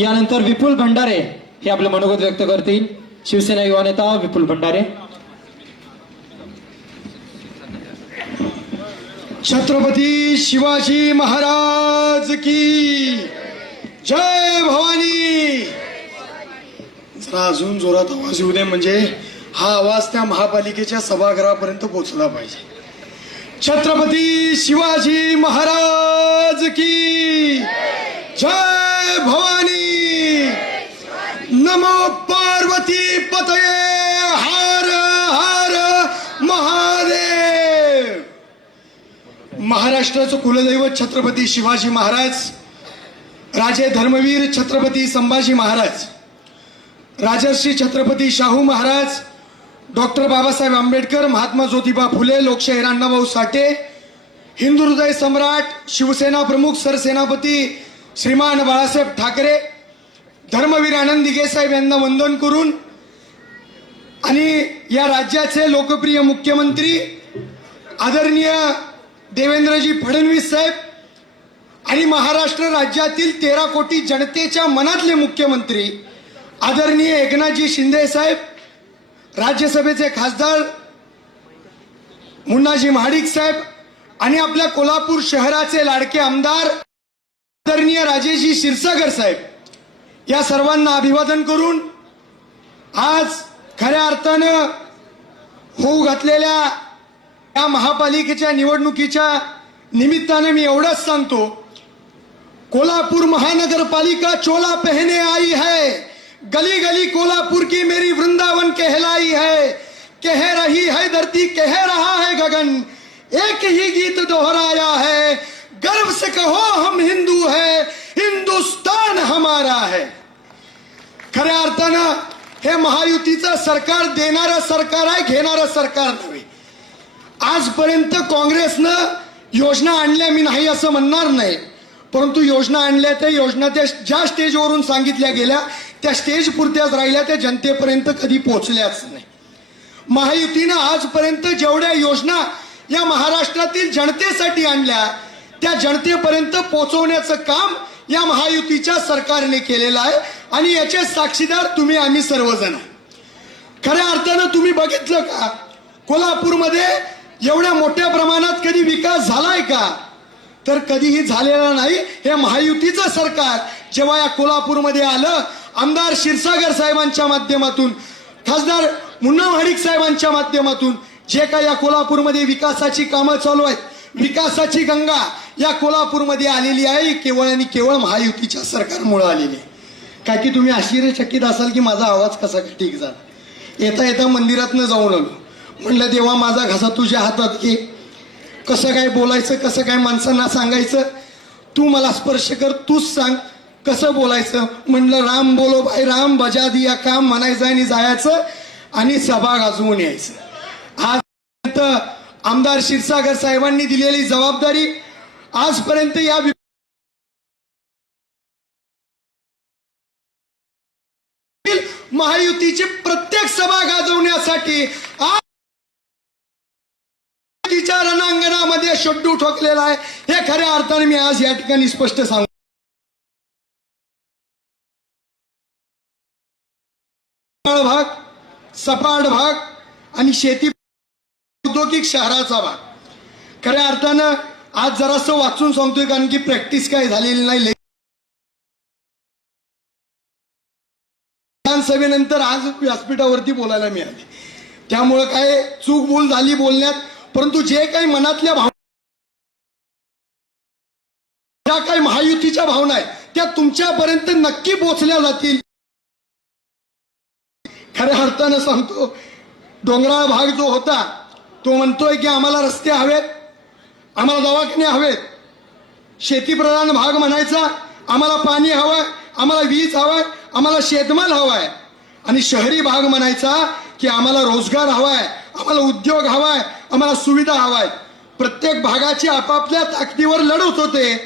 यानंतर विपुल भंडारे हे आपले मनोगत व्यक्त करतील। शिवसेना युवा नेता विपुल भंडारे। छत्रपती शिवाजी महाराज की जय भवानी। जरा अजून जोरात आवाज येऊ दे, म्हणजे हा आवाज त्या महापालिकेच्या सभागृहापर्यंत पोहोचला पाहिजे। छत्रपती शिवाजी महाराज की जय भवानी। नमो पार्वती पतये हर हर महादेव। महाराष्ट्राचं कुलदैवत छत्रपती शिवाजी महाराज, राजे धर्मवीर छत्रपती संभाजी महाराज, राजर्षी छत्रपती शाहू महाराज, डॉक्टर बाबासाहेब आंबेडकर, महात्मा ज्योतिबा फुले, लोकशाहीर अण्णाभाऊ साठे, हिंदू हृदय सम्राट शिवसेना प्रमुख सरसेनापती श्रीमान बाळासाहेब ठाकरे, धर्मवीर आनंद दिघे साहेब यांना वंदन करून आणि या राज्याचे लोकप्रिय मुख्यमंत्री आदरणीय देवेंद्रजी फडणवीस साहेब आणि महाराष्ट्र राज्यातील 13 कोटी जनतेच्या मनातले मुख्यमंत्री आदरणीय एकनाथजी शिंदे साहेब, राज्यसभेचे खासदार मुन्नाजी महाडिक साहेब आणि आपल्या कोल्हापूर शहराचे लाडके आमदार आदरणीय राजेशजी क्षीरसागर साहेब, या सर्वांना अभिवादन करून आज खऱ्या अर्थानं होऊ घातलेल्या या महापालिकेच्या निवडणुकीच्या निमित्ताने मी एवढंच सांगतो, कोल्हापुर महानगरपालिका चोला पहने आई है, गली गली कोल्हापुर की मेरी वृंदावन कहलाई है, कह रही है धरती कह रहा है गगन, एक ही गीत दोहराया है, गर्व से कहो हम हिंदू है, हिंदुस्तान हमारा है। खऱ्या अर्थानं हे महायुतीचं सरकार देणारं सरकार आहे, घेणारं सरकार नव्हे। आजपर्यंत काँग्रेसनं योजना आणल्या मी नाही असं म्हणणार नाही, परंतु योजना आणल्या त्या योजना त्या ज्या स्टेजवरून सांगितल्या गेल्या त्या स्टेज पुरत्याच राहिल्या, त्या जनतेपर्यंत कधी पोहोचल्याच नाही। महायुतीनं आजपर्यंत जेवढ्या योजना या महाराष्ट्रातील जनतेसाठी आणल्या त्या जनतेपर्यंत पोहोचवण्याचं काम या महायुतीच्या सरकारने केलेलं आहे आणि याचे साक्षीदार तुम्ही आम्ही सर्वजण। खऱ्या अर्थानं तुम्ही बघितलं का कोल्हापूरमध्ये एवढ्या मोठ्या प्रमाणात कधी विकास झालाय का? तर कधीही झालेला नाही। हे महायुतीचं सरकार जेव्हा या कोल्हापूरमध्ये आलं, आमदार क्षीरसागर साहेबांच्या माध्यमातून, खासदार मुन्ना महाडिक साहेबांच्या माध्यमातून जे काही या कोल्हापूरमध्ये विकासाची कामं चालू आहेत, विकासाची गंगा या कोल्हापूरमध्ये आलेली आहे, केवळ आणि केवळ महायुतीच्या सरकारमुळे आलेली आहे। काय की तुम्ही आश्चर्यचकित असाल की माझा आवाज कसा काय ठीक झाला। येता येता मंदिरातनं जाऊन आलो, म्हणलं देवा माझा घसा तुझ्या हातात घे, कसं काय बोलायचं, कसं काय माणसांना सांगायचं, तू मला स्पर्श कर, तूच सांग कसं बोलायचं। म्हणलं राम बोलो भाई राम, बजा दिया काम म्हणायचं आणि जायचं आणि सभा गाजवून यायचं। आज आमदार क्षीरसागर साहेबांनी दिलेली जबाबदारी आजपर्यंत या महायुतीची प्रत्येक सभा गाजवण्यासाठी तिच्या रणांगणामध्ये शड्डू ठोकलेला आहे। हे खऱ्या अर्थाने मी आज या ठिकाणी स्पष्ट सांगतो। भाग, सपाट भाग आणि शेती औद्योगिक शहराचा भाग, खऱ्या अर्थानं आज जरासं वाचून सांगतोय कारण की प्रॅक्टिस काय झालेली नाही। विधानसभेनंतर आज व्यासपीठावरती बोलायला मिळाले, त्यामुळे काय चूक भूल झाली बोलण्यात, परंतु जे काही मनातल्या भावना, ज्या काही महायुतीच्या भावना आहेत त्या तुमच्यापर्यंत नक्की पोहोचल्या जातील। खऱ्या अर्थानं सांगतो, डोंगराळ भाग जो होता तो म्हणतोय की आम्हाला रस्ते हवेत, आम्हाला दवाखाने हवेत, शेतीप्रधान भाग म्हणायचा आम्हाला पाणी हवंय, आम्हाला वीज हवंय, आम्हाला शेतमाल हवाय, आणि शहरी भाग म्हणायचा की आम्हाला रोजगार हवाय, आम्हाला उद्योग हवाय, आम्हाला सुविधा हवाय। प्रत्येक भागाची आपापल्या ताकदीवर लढत होते,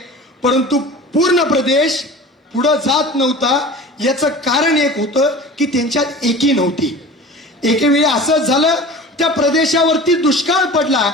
परंतु पूर्ण प्रदेश पुढे जात नव्हता। याचं कारण एक होतं की त्यांच्यात एकी नव्हती। एके वेळी असंच झालं, त्या प्रदेशावरती दुष्काळ पडला,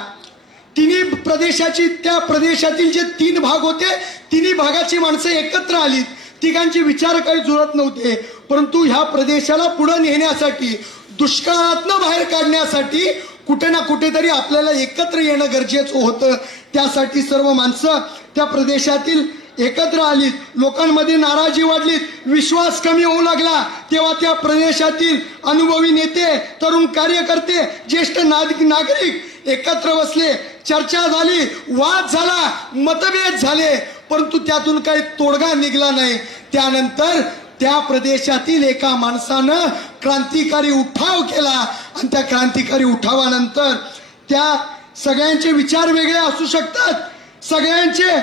तिन्ही प्रदेशाची, त्या प्रदेशातील जे 3 भाग होते तिन्ही भागाची माणसं एकत्र आली, तिघांचे विचार काही जुळत नव्हते, परंतु ह्या प्रदेशाला पुढे नेण्यासाठी, दुष्काळातनं बाहेर काढण्यासाठी कुठे ना कुठेतरी आपल्याला एकत्र येणं गरजेचं होतं. त्यासाठी सर्व माणसं त्या प्रदेशातील एकत्र आलीत, लोकांमध्ये नाराजी वाढली, विश्वास कमी होऊ लागला. तेव्हा त्या प्रदेशातील अनुभवी नेते, तरुण कार्यकर्ते, ज्येष्ठ नागरिक एकत्र बसले, चर्चा झाली, वाद झाला, मतभेद झाले, परंतु त्यातून काही तोडगा निघाला नाही. त्यानंतर त्या प्रदेशातील एका माणसानं क्रांतिकारी उठाव केला आणि त्या क्रांतिकारी उठावानंतर त्या सगळ्यांचे विचार वेगळे असू शकतात, सगळ्यांचे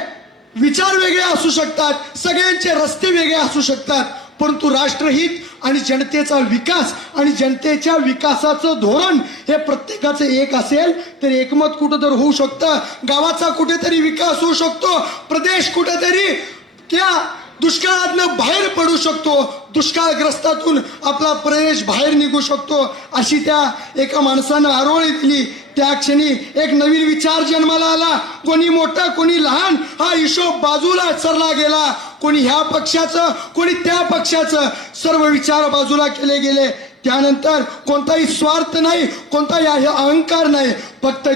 विचार वेगळे असू शकतात, सगळ्यांचे रस्ते वेगळे असू शकतात, परंतु राष्ट्रहित आणि जनतेचा विकास आणि जनतेच्या विकासाचं धोरण हे प्रत्येकाचं एक असेल तर एकमत कुठेतरी होऊ शकतं. गावाचा कुठेतरी विकास होऊ शकतो, प्रदेश कुठेतरी त्या दुष्काळातनं बाहेर पडू शकतो, दुष्काळग्रस्तातून आपला प्रदेश बाहेर निघू शकतो. अशी त्या एका माणसानं आरोळी दिली. त्या क्षणी एक नवीन विचार जन्माला आला. कोणी मोठा कोणी लहान हा हिशोब बाजूला सरला गेला. कोणी ह्या पक्षाचं कोणी त्या पक्षाचं, सर्व विचार बाजूला केले गेले. त्यानंतर कोणताही स्वार्थ नाही, कोणताही अहंकार नाही, फक्त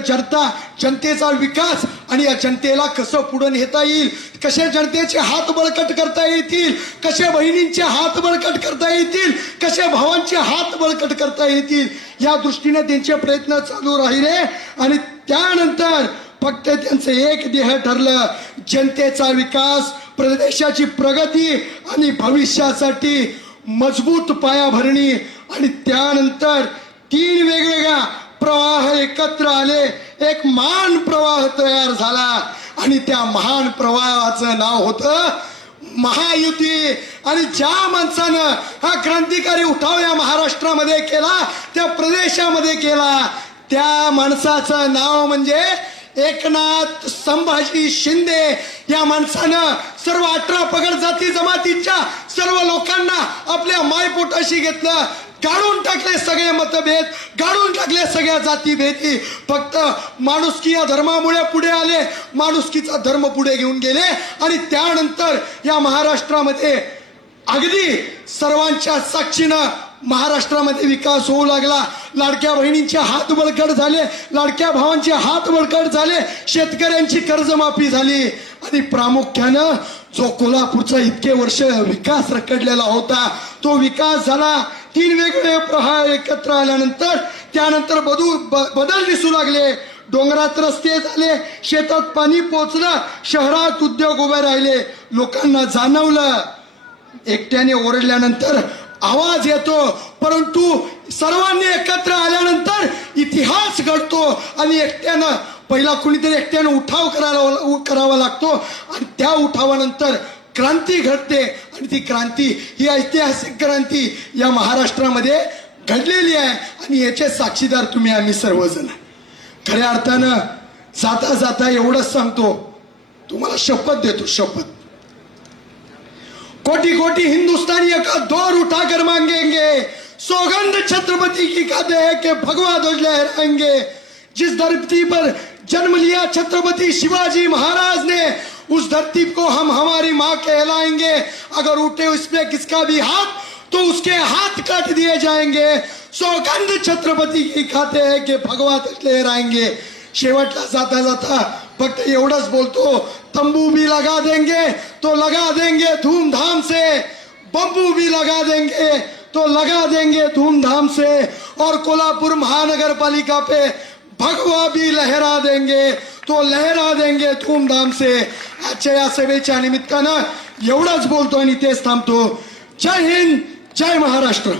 जनतेचा विकास आणि या जनतेला कसं पुढे नेता येईल, कसे जनतेचे हात बळकट करता येतील, कसे बहिणींचे हात बळकट करता येतील, कसे भावांचे हात बळकट करता येतील, या दृष्टीने त्यांचे प्रयत्न चालू राहिले. आणि त्यानंतर फक्त त्यांचं एक ध्येय ठरलं, जनतेचा विकास, प्रदेशाची प्रगती आणि भविष्यासाठी मजबूत पायाभरणी. आणि त्यानंतर तीन वेगवेगळ्या प्रवाह एकत्र आले, एक महान प्रवाह तयार झाला आणि त्या महान प्रवाहाचं नाव होतं महायुती. आणि ज्या माणसानं हा क्रांतिकारी उठाव या महाराष्ट्रामध्ये केला, त्या प्रदेशामध्ये केला, त्या माणसाचं नाव म्हणजे एकनाथ संभाजी शिंदे. या माणसानं सर्व 18 पगड जाती जमातीच्या सर्व लोकांना आपल्या मायपोटाशी घेतलं, गाडून टाकले सगळे मतभेद, गाडून टाकले सगळ्या जातीभेदी. फक्त माणुसकी या धर्मामुळे पुढे आले, माणुसकीचा धर्म पुढे घेऊन गेले. आणि त्यानंतर या महाराष्ट्रामध्ये अगदी सर्वांच्या साक्षीनं महाराष्ट्रामध्ये विकास होऊ लागला. लाडक्या बहिणींचे हात बळकट झाले, लाडक्या भावांचे हात बळकट झाले, शेतकऱ्यांची कर्जमाफी झाली. आणि प्रामुख्यानं जो कोल्हापूरचा इतके वर्ष विकास रखडलेला होता तो विकास झाला. तीन वेगवेगळे प्रवाह एकत्र आल्यानंतर त्यानंतर बदल दिसू लागले. डोंगरात रस्ते झाले, शेतात पाणी पोचलं, शहरात उद्योग उभे राहिले. लोकांना जाणवलं एकट्याने ओरडल्यानंतर आवाज येतो, परंतु सर्वांनी एकत्र आल्यानंतर इतिहास घडतो. आणि एकट्यानं पहिला कुणीतरी एकट्यानं उठाव करावा लागतो आणि त्या उठावानंतर क्रांती घडते. आणि ती क्रांती ही ऐतिहासिक क्रांती या महाराष्ट्रामध्ये घडलेली आहे. आणि याचे साक्षीदार तुम्ही आम्ही सर्वजण. खऱ्या अर्थानं जाता जाता एवढंच सांगतो, तुम्हाला शपथ देतो, शपथ. कोटि कोटि हिंदुस्तानी का दौर उठाकर मांगेंगे, सौगंध छत्रपति की खाते है कि भगवा ध्वज लहराएंगे. जिस धरती पर जन्म लिया छत्रपति शिवाजी महाराज ने, उस धरती को हम हमारी माँ कहलाएंगे. अगर उठे उसमें किसका भी हाथ तो उसके हाथ काट दिए जाएंगे. सौगंध छत्रपति की खाते है कि भगवा ध्वज लहराएंगे. शेवटला जाता जाता फक्त एवढंच बोलतो, तंबू भी लगा देंगे तो लगा देंगे धूमधाम से, बम्बू भी लगा देंगे तो लगा देंगे धूमधाम से, और कोल्हापुर महानगर पालिका पे भगवा भी लहरा देंगे तो लहरा देंगे धूमधाम से. आजच्या या सभेच्या निमित्तानं एवढंच बोलतो आणि तेच थांबतो. जय हिंद, जय महाराष्ट्र.